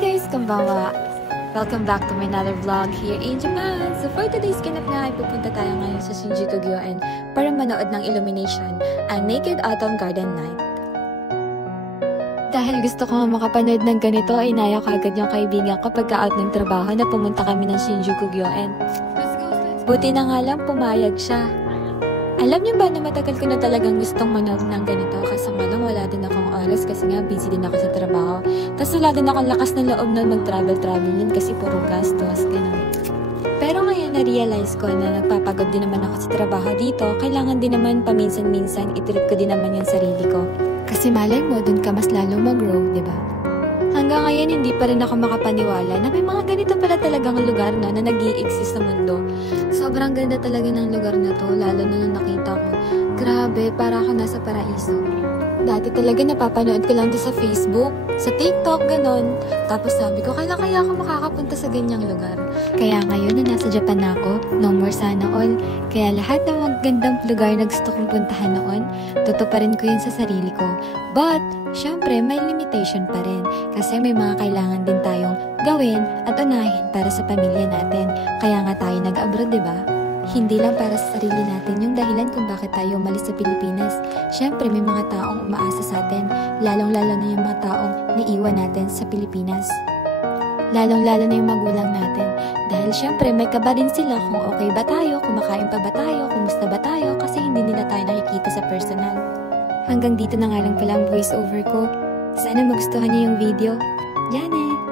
guys! Konbanwa! Welcome back to my another vlog here in Japan! So for today's ganap nga ay pupunta tayo ngayon sa Shinjuku Gyoen para manood ng illumination ang Naked Autumn Garden Night. Dahil gusto ko makapanood ng ganito, inaya ko agad yung kaibigan ko pagka-out ng trabaho na pumunta kami ng Shinjuku Gyoen. Buti na nga lang pumayag siya. Alam niyo ba na matagal ko na talagang gustong manood ng ganito kasi nga lang wala din akong oras kasi nga busy din ako sa trabaho. Tapos wala din akong lakas na loob na mag-travel din kasi puro gastos, gano'n. Pero ngayon na-realize ko na nagpapagod din naman ako sa trabaho dito, kailangan din naman paminsan-minsan i-treat ko din naman yung sarili ko. Kasi malay mo, dun ka mas lalo mag-grow, diba? Hanggang ngayon, hindi pa rin ako makapaniwala na may mga ganito pala talagang lugar na nag-i-exist sa mundo. Sobrang ganda talaga ng lugar na to, lalo na nung nakita ko. Grabe, para ako nasa paraiso. Dati talaga napapanood ko lang to sa Facebook, sa TikTok, ganon. Tapos sabi ko, kailan kaya ako makakapunta sa ganyang lugar? Kaya ngayon na nasa Japan na ako, no more sana all. Kaya lahat ng magandang lugar na gusto kong puntahan noon, tutuparin ko yun sa sarili ko. But, syempre, may limitation pa rin. Kasi may mga kailangan din tayong gawin at unahin para sa pamilya natin. Kaya nga tayo nag-abroad, diba? Hindi lang para sa sarili natin yung dahilan kung bakit tayo umalis sa Pilipinas. Syempre, may mga taong umaasa sa atin, lalong-lalo na yung mga taong naiwan natin sa Pilipinas. Lalong-lalo na yung magulang natin. Dahil syempre, may kaba din sila kung okay ba tayo, kumakain pa ba tayo, kumusta ba tayo, kasi hindi nila tayo nakikita sa personal. Hanggang dito na nga lang pala ang voice over ko. Sana magustuhan niyo yung video. Yan eh!